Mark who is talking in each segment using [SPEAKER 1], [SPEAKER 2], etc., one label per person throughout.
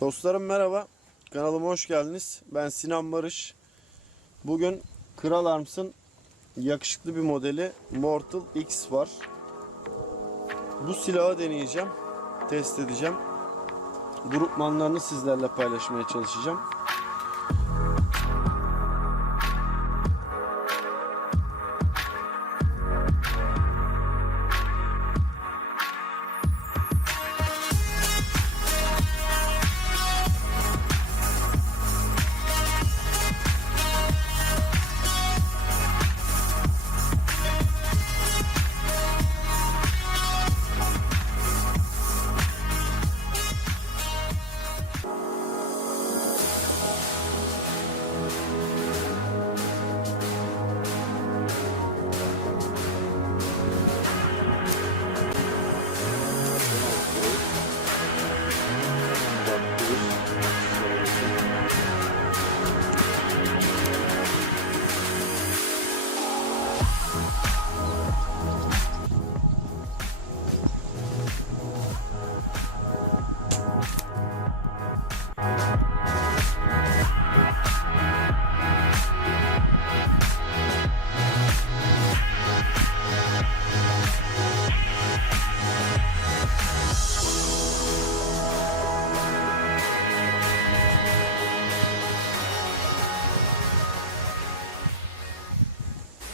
[SPEAKER 1] Dostlarım merhaba. Kanalıma hoş geldiniz. Ben Sinan Barış. Bugün Kral Arms'ın yakışıklı bir modeli Mortal X var. Bu silahı deneyeceğim. Test edeceğim. Grupmanlarını sizlerle paylaşmaya çalışacağım.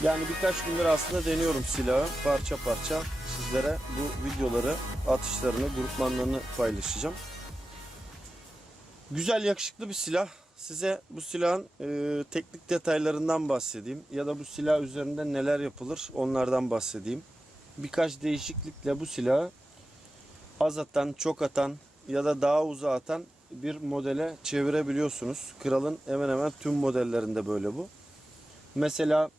[SPEAKER 1] Yani birkaç gündür aslında deniyorum silahı parça parça sizlere bu videoları, atışlarını, grupmanlarını paylaşacağım. Güzel yakışıklı bir silah. Size bu silahın e, teknik detaylarından bahsedeyim ya da bu silah üzerinde neler yapılır onlardan bahsedeyim. Birkaç değişiklikle bu silahı az atan, çok atan ya da daha uzağa atan bir modele çevirebiliyorsunuz. Kralın hemen hemen tüm modellerinde böyle bu. Mesela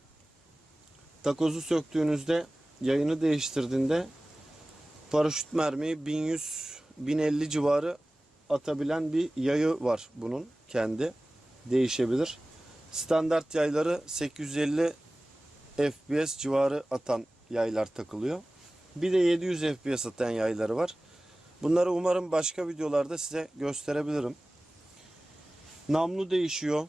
[SPEAKER 1] takozu söktüğünüzde yayını değiştirdiğinde paraşüt mermiyi 1100 1050 civarı atabilen bir yayı var bunun kendi değişebilir. Standart yayları 850 FPS civarı atan yaylar takılıyor. Bir de 700 FPS atan yayları var. Bunları umarım başka videolarda size gösterebilirim. Namlu değişiyor.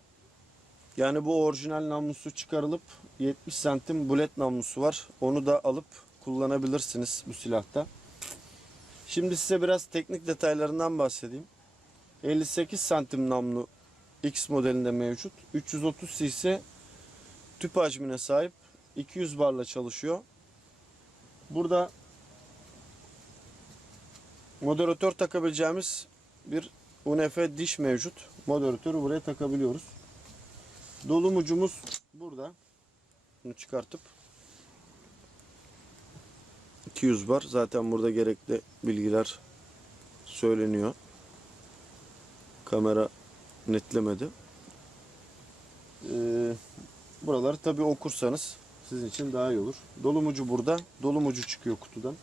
[SPEAKER 1] Yani bu orijinal namlusu çıkarılıp 70 santim bullet namlusu var. Onu da alıp kullanabilirsiniz bu silahta. Şimdi size biraz teknik detaylarından bahsedeyim. 58 santim namlu X modelinde mevcut. 330 cc tüp hacmine sahip. 200 barla çalışıyor. Burada moderatör takabileceğimiz bir UNF diş mevcut. Moderatörü buraya takabiliyoruz. Dolumucumuz burada. Bunu çıkartıp 200 bar. Zaten burada gerekli bilgiler söyleniyor. Kamera netlemedi. Ee, buraları tabi okursanız sizin için daha iyi olur. Dolumucu burada. Dolumucu çıkıyor kutudan.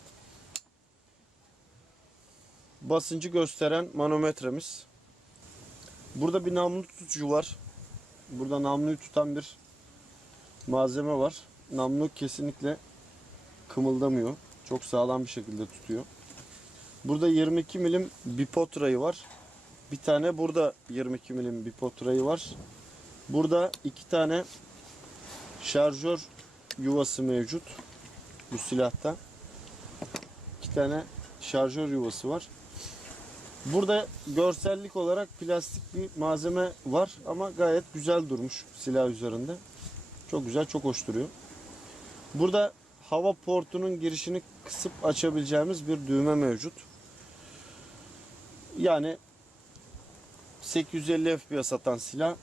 [SPEAKER 1] Basıncı gösteren manometremiz. Burada bir namlu tutucu var. Burada namluyu tutan bir malzeme var. Namlu kesinlikle kımıldamıyor. Çok sağlam bir şekilde tutuyor. Burada 22 milim bipot rayı var. Bir tane burada 22 milim bipot rayı var. Burada iki tane şarjör yuvası mevcut. Bu silahta. İki tane şarjör yuvası var. Burada görsellik olarak plastik bir malzeme var ama gayet güzel durmuş silah üzerinde. Çok güzel, çok hoş duruyor. Burada hava portunun girişini kısıp açabileceğimiz bir düğme mevcut. Yani 850 FPS atan silah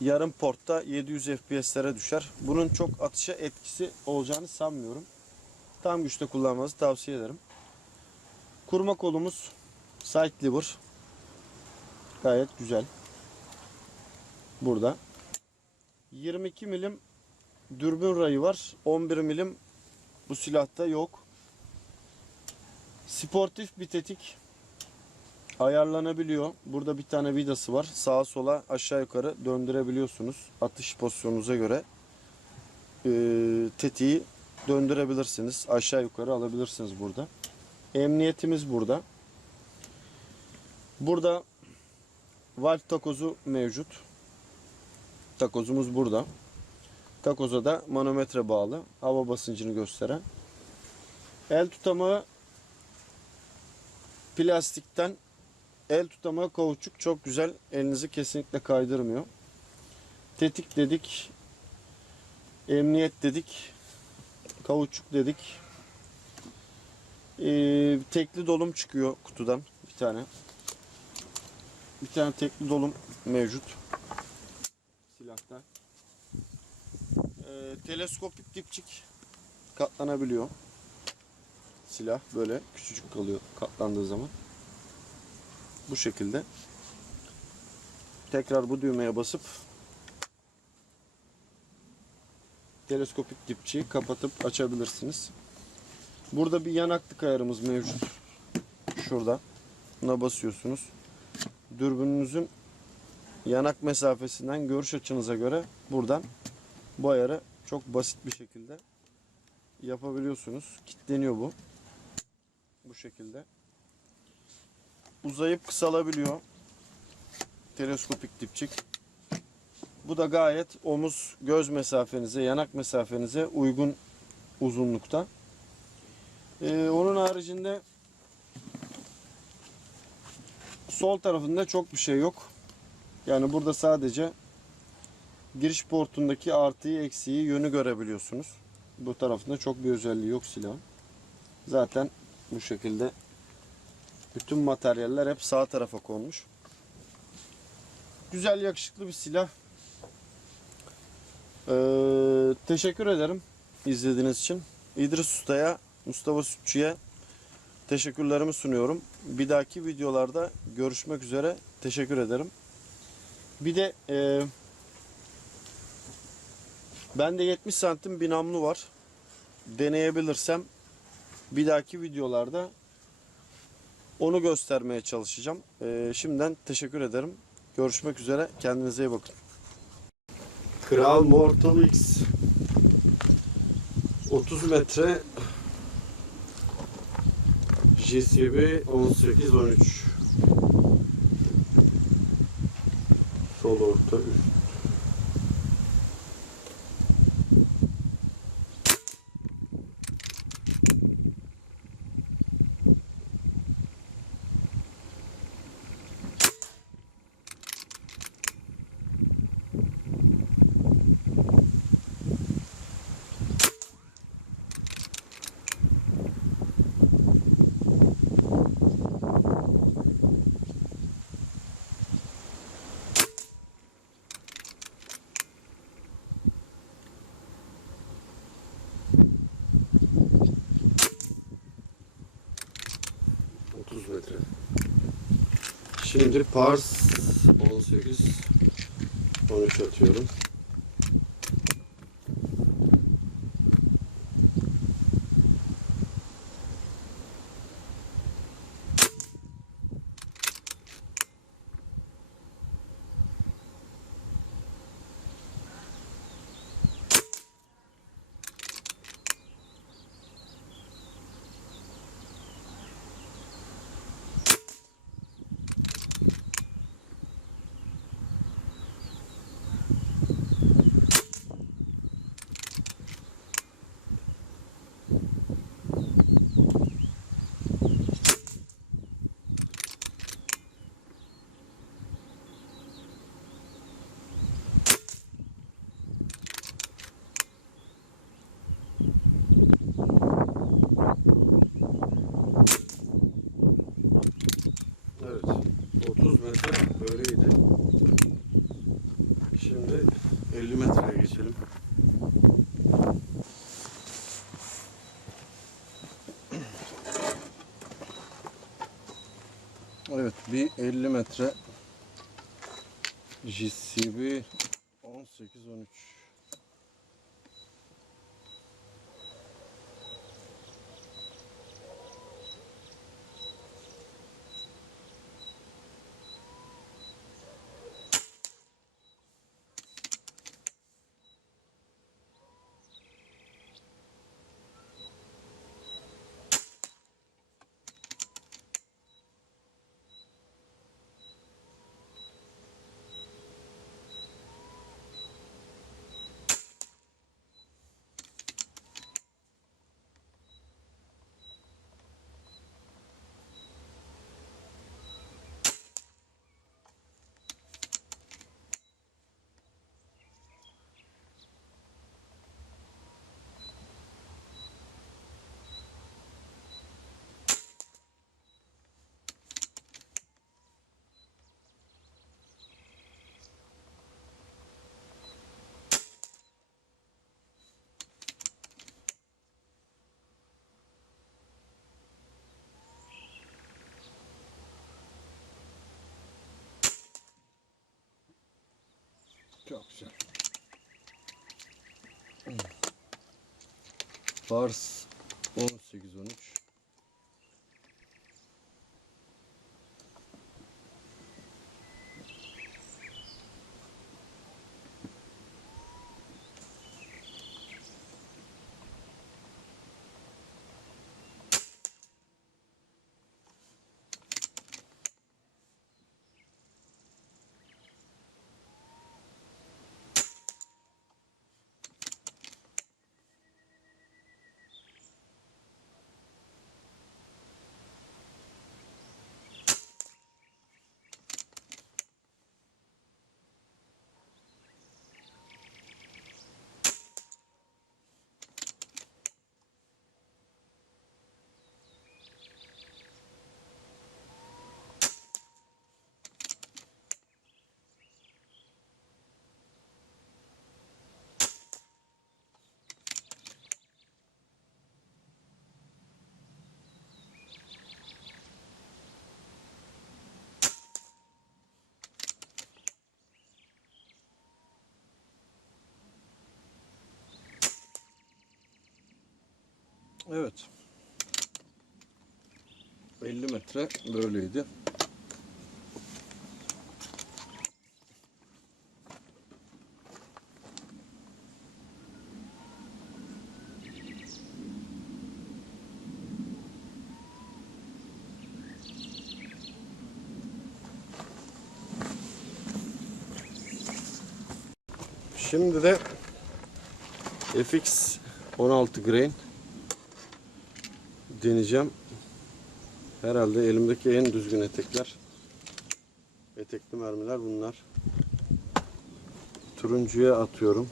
[SPEAKER 1] yarım portta 700 FPS'lere düşer. Bunun çok atışa etkisi olacağını sanmıyorum. Tam güçte kullanmanızı tavsiye ederim. Kurma kolumuz side lever. Gayet güzel. Burada. 22 milim dürbün rayı var. 11 milim bu silahta yok. Sportif bir tetik ayarlanabiliyor. Burada bir tane vidası var. Sağa sola aşağı yukarı döndürebiliyorsunuz. Atış pozisyonunuza göre e, tetiği döndürebilirsiniz. Aşağı yukarı alabilirsiniz burada. Emniyetimiz burada. Burada valve takozu mevcut. Takozumuz burada. Takoza da manometre bağlı. Hava basıncını gösteren. El tutamağı plastikten el tutamağı kauçuk çok güzel. Elinizi kesinlikle kaydırmıyor. Tetik dedik. Emniyet dedik. Kauçuk dedik. Ee, tekli dolum çıkıyor kutudan bir tane. Bir tane tekli dolum mevcut. Silahta. Ee, teleskopik dipçik katlanabiliyor. Silah böyle küçücük kalıyor katlandığı zaman. Bu şekilde. Tekrar bu düğmeye basıp teleskopik dipçiyi kapatıp açabilirsiniz. Burada bir yanaklık ayarımız mevcut. Şurada. Buna basıyorsunuz. Dürbününüzün yanak mesafesinden görüş açınıza göre buradan bu ayarı çok basit bir şekilde yapabiliyorsunuz. Kitleniyor bu. Bu şekilde. Uzayıp kısalabiliyor. Teleskopik dipçik. Bu da gayet omuz göz mesafenize, yanak mesafenize uygun uzunlukta. Ee, onun haricinde sol tarafında çok bir şey yok. Yani burada sadece giriş portundaki artıyı eksiği yönü görebiliyorsunuz. Bu tarafında çok bir özelliği yok silahın. Zaten bu şekilde bütün materyaller hep sağ tarafa konmuş. Güzel yakışıklı bir silah. Ee, teşekkür ederim izlediğiniz için. İdris Usta'ya, Mustafa Sütçü'ye teşekkürlerimi sunuyorum. Bir dahaki videolarda görüşmek üzere. Teşekkür ederim. Bir de e, bende 70 santim bir namlu var. Deneyebilirsem bir dahaki videolarda onu göstermeye çalışacağım. E, şimdiden teşekkür ederim. Görüşmek üzere. Kendinize iyi bakın. Kral Mortal X 30 metre JCB 1813 Sol orta üst Otuz metre. Şimdi pars 18 13 atıyorum. Evet. 30 metre böyleydi. Şimdi 50 metreye geçelim. Evet bir 50 metre JCB 18-13 Çok güzel. Pars 18-13. Evet. 50 metre böyleydi. Şimdi de FX 16 grain deneyeceğim. Herhalde elimdeki en düzgün etekler. Etekli mermiler bunlar. Turuncuya atıyorum.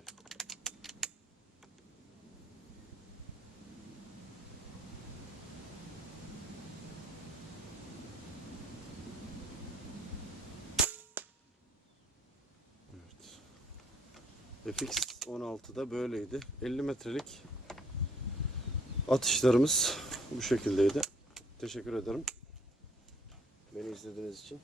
[SPEAKER 1] Güzel. Evet. FX 16'da böyleydi. 50 metrelik atışlarımız bu şekildeydi. Teşekkür ederim. Beni izlediğiniz için.